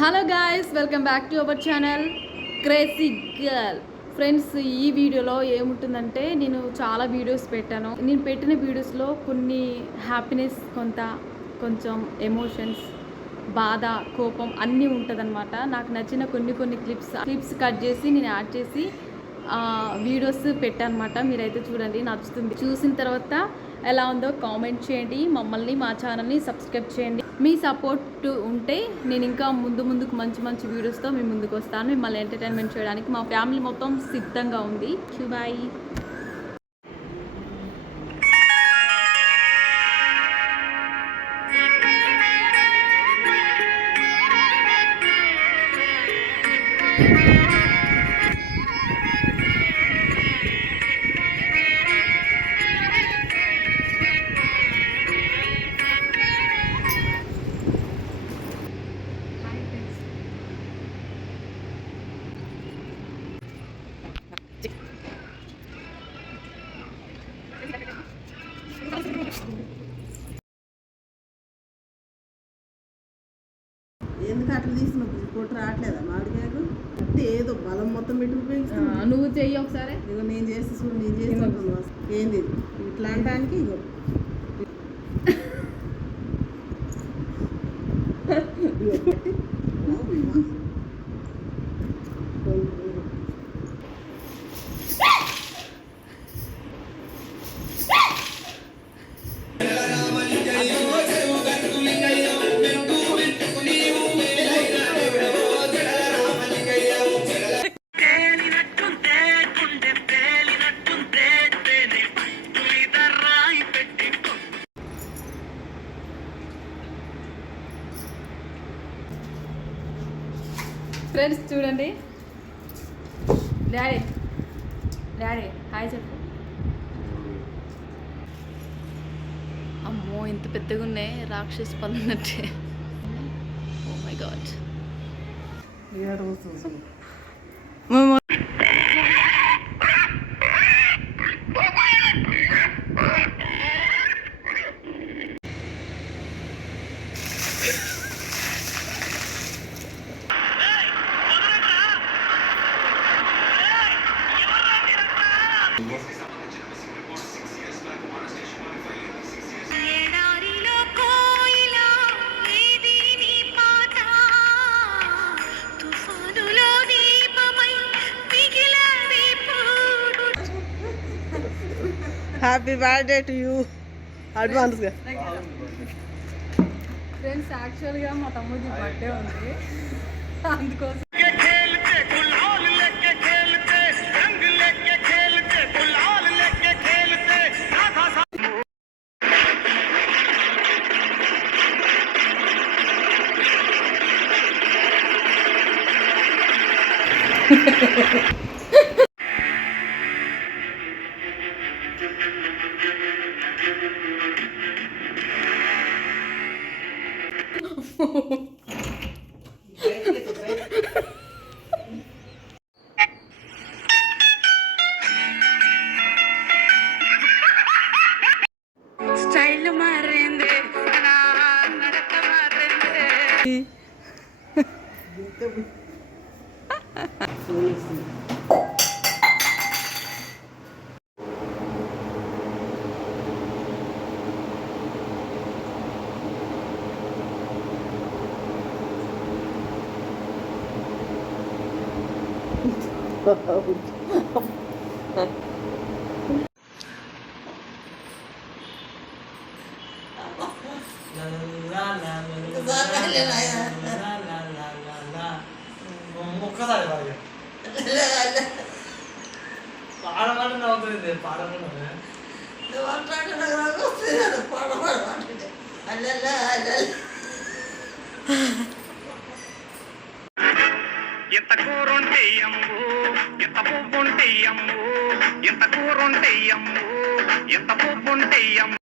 Hello guys, welcome back to our channel crazy girl. Friends, ఈ వీడియోలో ఏముంటుందంటే నేను చాలా వీడియోస్ పెట్టాను. నేను పెట్టిన వీడియోస్లో కొన్ని హ్యాపీనెస్, కొంచెం ఎమోషన్స్, బాధ, కోపం అన్నీ ఉంటుందన్నమాట. నాకు నచ్చిన కొన్ని క్లిప్స్ కట్ చేసి నేను యాడ్ చేసి వీడియోస్ పెట్టానమాట. మీరైతే చూడండి, నచ్చుతుంది. చూసిన తర్వాత ఎలా ఉందో కామెంట్ చేయండి. మమ్మల్ని, మా ఛానల్ని సబ్స్క్రైబ్ చేయండి. మీ సపోర్ట్ ఉంటే నేను ఇంకా ముందుకు మంచి వీడియోస్తో మీ ముందుకు వస్తాను. మిమ్మల్ని ఎంటర్టైన్మెంట్ చేయడానికి మా ఫ్యామిలీ మొత్తం సిద్ధంగా ఉంది. బాయ్. ఎందుకు అట్లా తీసినప్పుడు కొట్టు రావట్లేదా మామిడికాయకు అంటే ఏదో బలం మొత్తం పెట్టి ఉపయోగిస్తాను. నువ్వు చెయ్యి ఒకసారి. ఇగో నేను చేస్తే చూడు, నేను చేస్తాను. ఏంది ఇట్లా అంటానికి ఇగో ఫ్రెండ్స్ చూడండి, డాడీ హాయ్ చెప్పు. అమ్మో, ఇంత పెద్దగా ఉన్నాయి, రాక్షస పనున్నట్టే. Oh my god. Happy birthday to you అడ్వాన్స్గా. ఫ్రెండ్స్, యాక్చువల్గా మా తమ్ముడి బర్త్డే ఉంది, అందుకోసం స్టైల్ మారింది, నడక మారింది. ఒక్కసారి పాడమంటే నవ్వుతుంది. పాడకుండా ఎంత కూరుంటే అమ్ము, ఎంత పువ్వుంటే అమ్ము, ఎంత కూరుంటే అమ్ము, ఎంత పువ్వుంటే అమ్ము.